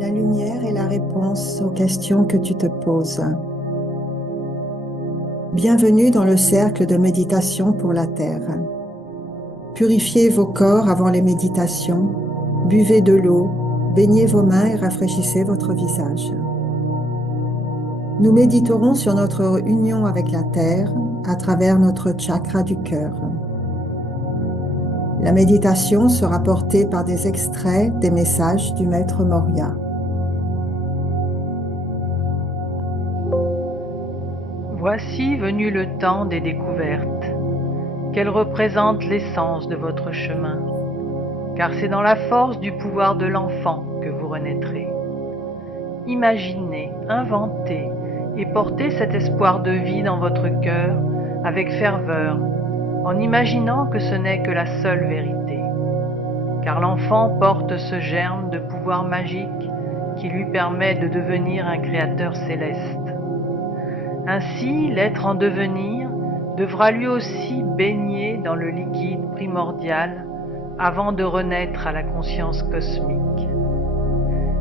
La lumière est la réponse aux questions que tu te poses. Bienvenue dans le cercle de méditation pour la Terre. Purifiez vos corps avant les méditations, buvez de l'eau, baignez vos mains et rafraîchissez votre visage. Nous méditerons sur notre union avec la Terre à travers notre chakra du cœur. La méditation sera portée par des extraits des messages du Maître Morya. Voici venu le temps des découvertes, qu'elles représentent l'essence de votre chemin, car c'est dans la force du pouvoir de l'enfant que vous renaîtrez. Imaginez, inventez et portez cet espoir de vie dans votre cœur avec ferveur, en imaginant que ce n'est que la seule vérité, car l'enfant porte ce germe de pouvoir magique qui lui permet de devenir un créateur céleste. Ainsi, l'être en devenir devra lui aussi baigner dans le liquide primordial avant de renaître à la conscience cosmique.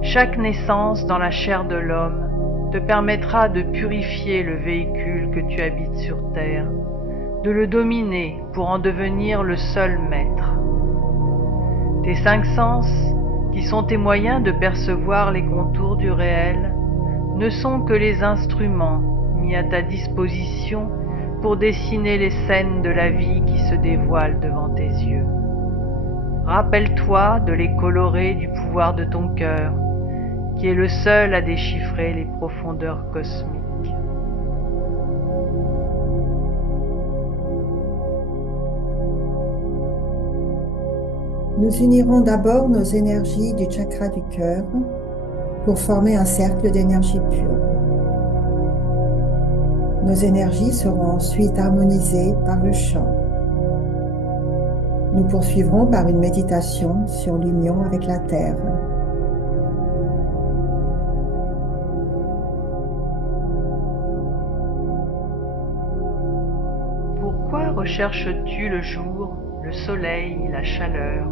Chaque naissance dans la chair de l'homme te permettra de purifier le véhicule que tu habites sur Terre, de le dominer pour en devenir le seul maître. Tes 5 sens, qui sont tes moyens de percevoir les contours du réel, ne sont que les instruments mis à ta disposition pour dessiner les scènes de la vie qui se dévoilent devant tes yeux. Rappelle-toi de les colorer du pouvoir de ton cœur, qui est le seul à déchiffrer les profondeurs cosmiques. Nous unirons d'abord nos énergies du chakra du cœur pour former un cercle d'énergie pure. Nos énergies seront ensuite harmonisées par le chant. Nous poursuivrons par une méditation sur l'union avec la Terre. Pourquoi recherches-tu le jour, le soleil, la chaleur?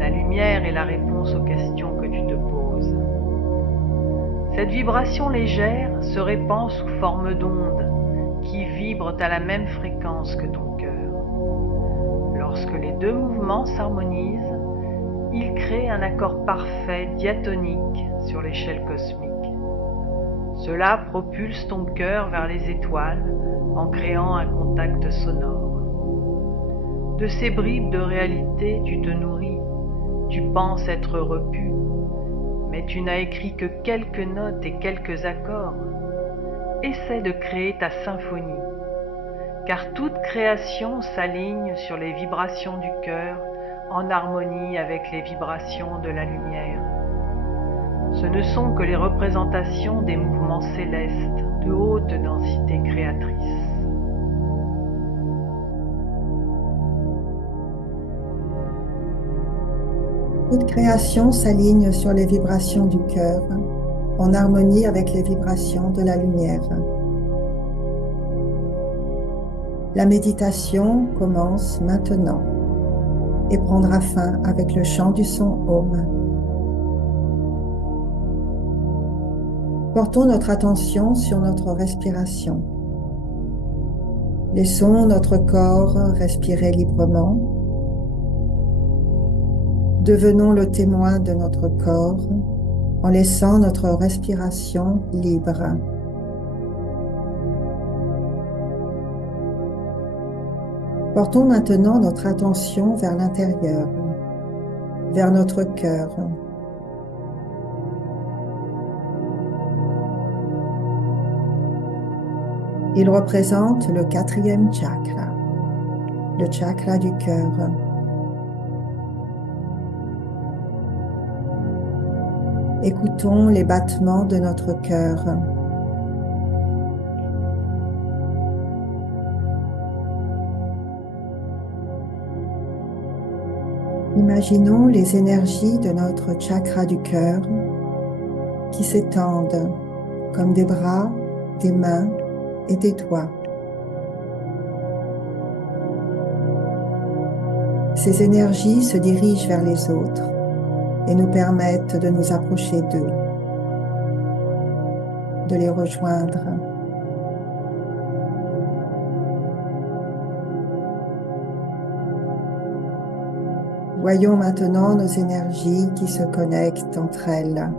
La lumière est la réponse aux questions que tu te poses. Cette vibration légère se répand sous forme d'ondes qui vibrent à la même fréquence que ton cœur. Lorsque les deux mouvements s'harmonisent, ils créent un accord parfait diatonique sur l'échelle cosmique. Cela propulse ton cœur vers les étoiles en créant un contact sonore. De ces bribes de réalité, tu te nourris, tu penses être repu, mais tu n'as écrit que quelques notes et quelques accords. Essaie de créer ta symphonie, car toute création s'aligne sur les vibrations du cœur en harmonie avec les vibrations de la lumière. Ce ne sont que les représentations des mouvements célestes de haute densité créatrice. Toute création s'aligne sur les vibrations du cœur, en harmonie avec les vibrations de la lumière. La méditation commence maintenant et prendra fin avec le chant du son Om. Portons notre attention sur notre respiration. Laissons notre corps respirer librement. Devenons le témoin de notre corps en laissant notre respiration libre. Portons maintenant notre attention vers l'intérieur, vers notre cœur. Il représente le 4e chakra, le chakra du cœur. Écoutons les battements de notre cœur. Imaginons les énergies de notre chakra du cœur qui s'étendent comme des bras, des mains et des doigts. Ces énergies se dirigent vers les autres, et nous permettent de nous approcher d'eux, de les rejoindre. Voyons maintenant nos énergies qui se connectent entre elles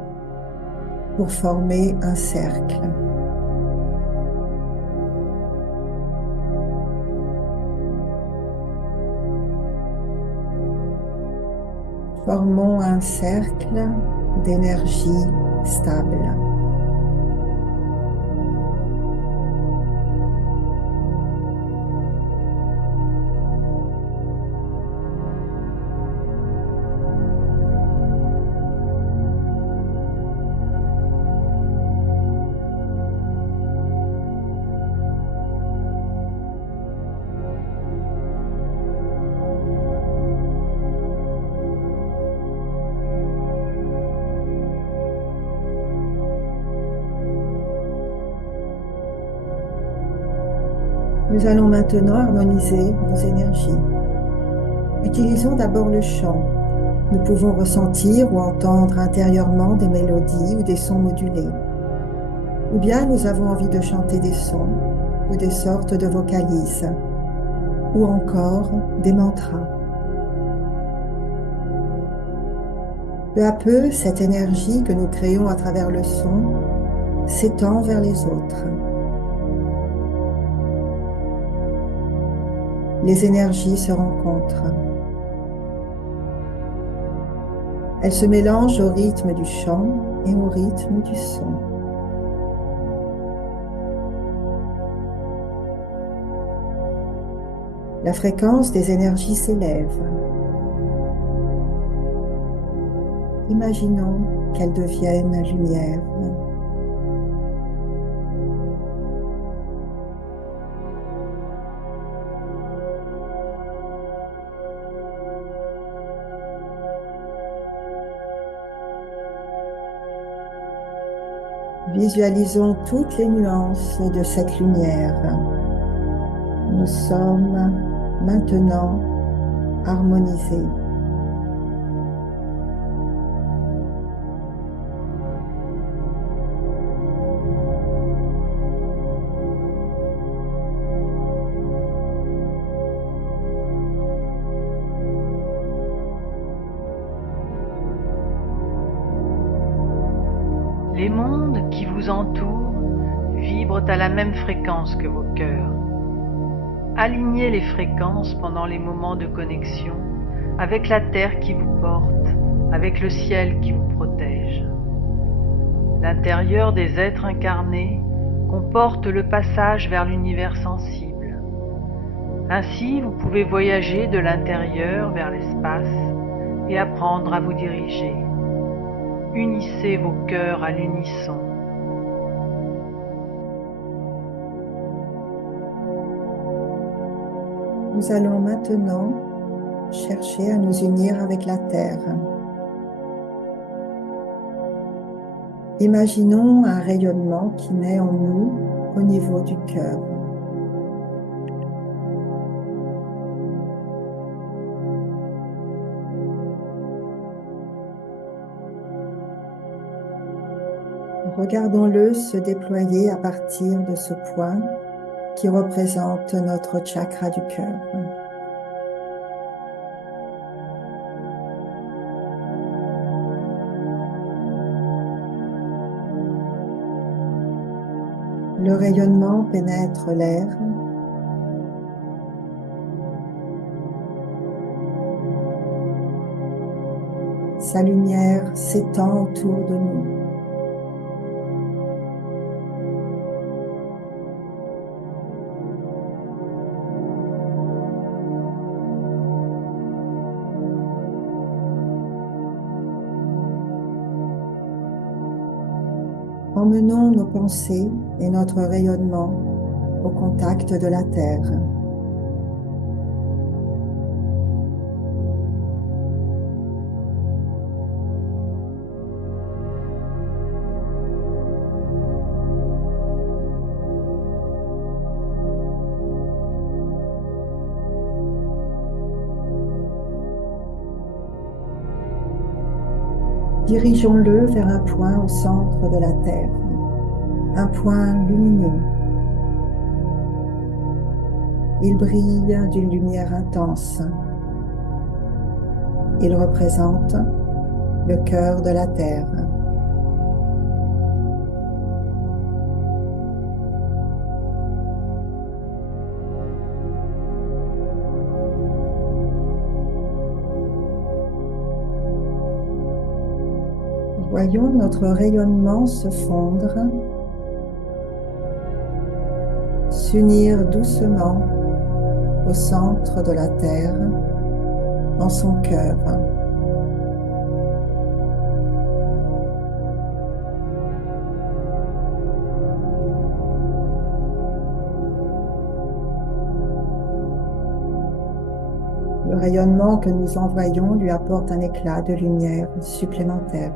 pour former un cercle. Formons un cercle d'énergie stable. Nous allons maintenant harmoniser nos énergies. Utilisons d'abord le chant. Nous pouvons ressentir ou entendre intérieurement des mélodies ou des sons modulés. Ou bien nous avons envie de chanter des sons ou des sortes de vocalises, ou encore des mantras. Peu à peu, cette énergie que nous créons à travers le son s'étend vers les autres. Les énergies se rencontrent. Elles se mélangent au rythme du chant et au rythme du son. La fréquence des énergies s'élève. Imaginons qu'elles deviennent lumière. Visualisons toutes les nuances de cette lumière. Nous sommes maintenant harmonisés. Les mondes qui vous entourent vibrent à la même fréquence que vos cœurs. Alignez les fréquences pendant les moments de connexion avec la terre qui vous porte, avec le ciel qui vous protège. L'intérieur des êtres incarnés comporte le passage vers l'univers sensible. Ainsi, vous pouvez voyager de l'intérieur vers l'espace et apprendre à vous diriger. Unissez vos cœurs à l'unisson. Nous allons maintenant chercher à nous unir avec la Terre. Imaginons un rayonnement qui naît en nous au niveau du cœur. Regardons-le se déployer à partir de ce point qui représente notre chakra du cœur. Le rayonnement pénètre l'air. Sa lumière s'étend autour de nous. Emmenons nos pensées et notre rayonnement au contact de la Terre. Dirigeons-le vers un point au centre de la Terre, un point lumineux. Il brille d'une lumière intense. Il représente le cœur de la Terre. Voyons notre rayonnement se fondre, s'unir doucement au centre de la Terre, en son cœur. Le rayonnement que nous envoyons lui apporte un éclat de lumière supplémentaire.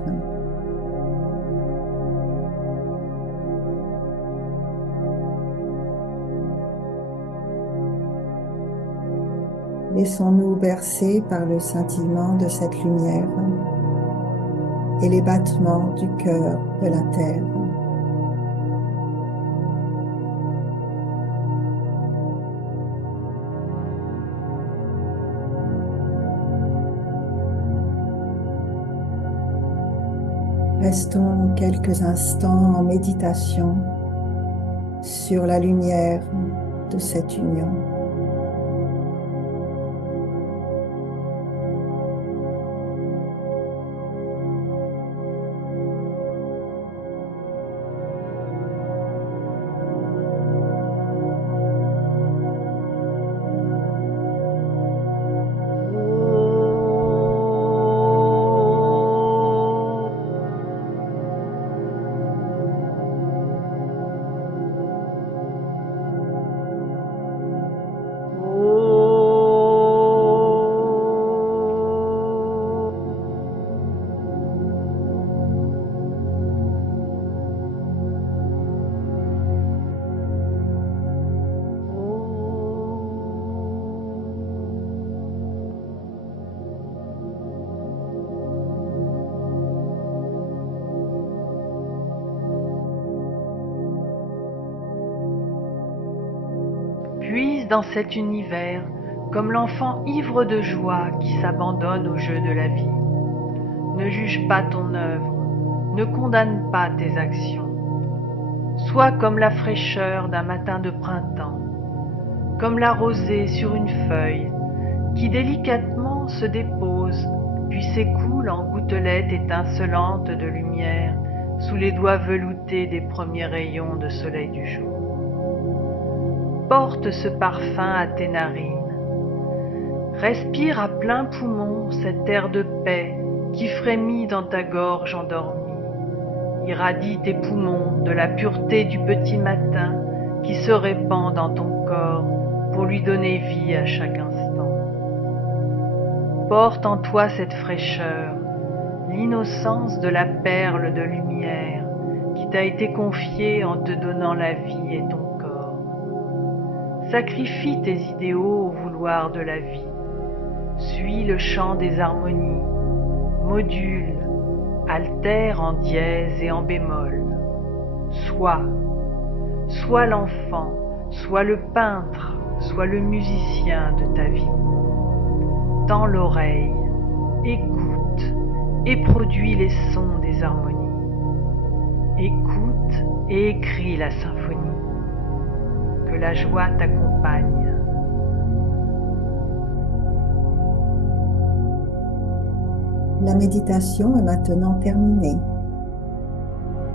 Laissons-nous bercer par le scintillement de cette lumière et les battements du cœur de la Terre. Restons quelques instants en méditation sur la lumière de cette union. Puise dans cet univers comme l'enfant ivre de joie qui s'abandonne au jeu de la vie. Ne juge pas ton œuvre, ne condamne pas tes actions. Sois comme la fraîcheur d'un matin de printemps, comme la rosée sur une feuille qui délicatement se dépose puis s'écoule en gouttelettes étincelantes de lumière sous les doigts veloutés des premiers rayons de soleil du jour. Porte ce parfum à tes narines. Respire à plein poumon cet air de paix qui frémit dans ta gorge endormie. Irradie tes poumons de la pureté du petit matin qui se répand dans ton corps pour lui donner vie à chaque instant. Porte en toi cette fraîcheur, l'innocence de la perle de lumière qui t'a été confiée en te donnant la vie et ton corps. Sacrifie tes idéaux au vouloir de la vie. Suis le chant des harmonies, module, altère en dièse et en bémol. Sois l'enfant, sois le peintre, sois le musicien de ta vie. Tends l'oreille, écoute et produis les sons des harmonies. Écoute et écris la symphonie. Que la joie t'accompagne. La méditation est maintenant terminée.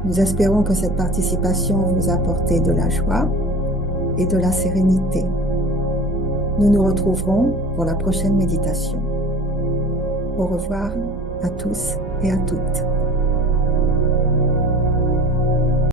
Nous espérons que cette participation vous a apporté de la joie et de la sérénité. Nous nous retrouverons pour la prochaine méditation. Au revoir à tous et à toutes.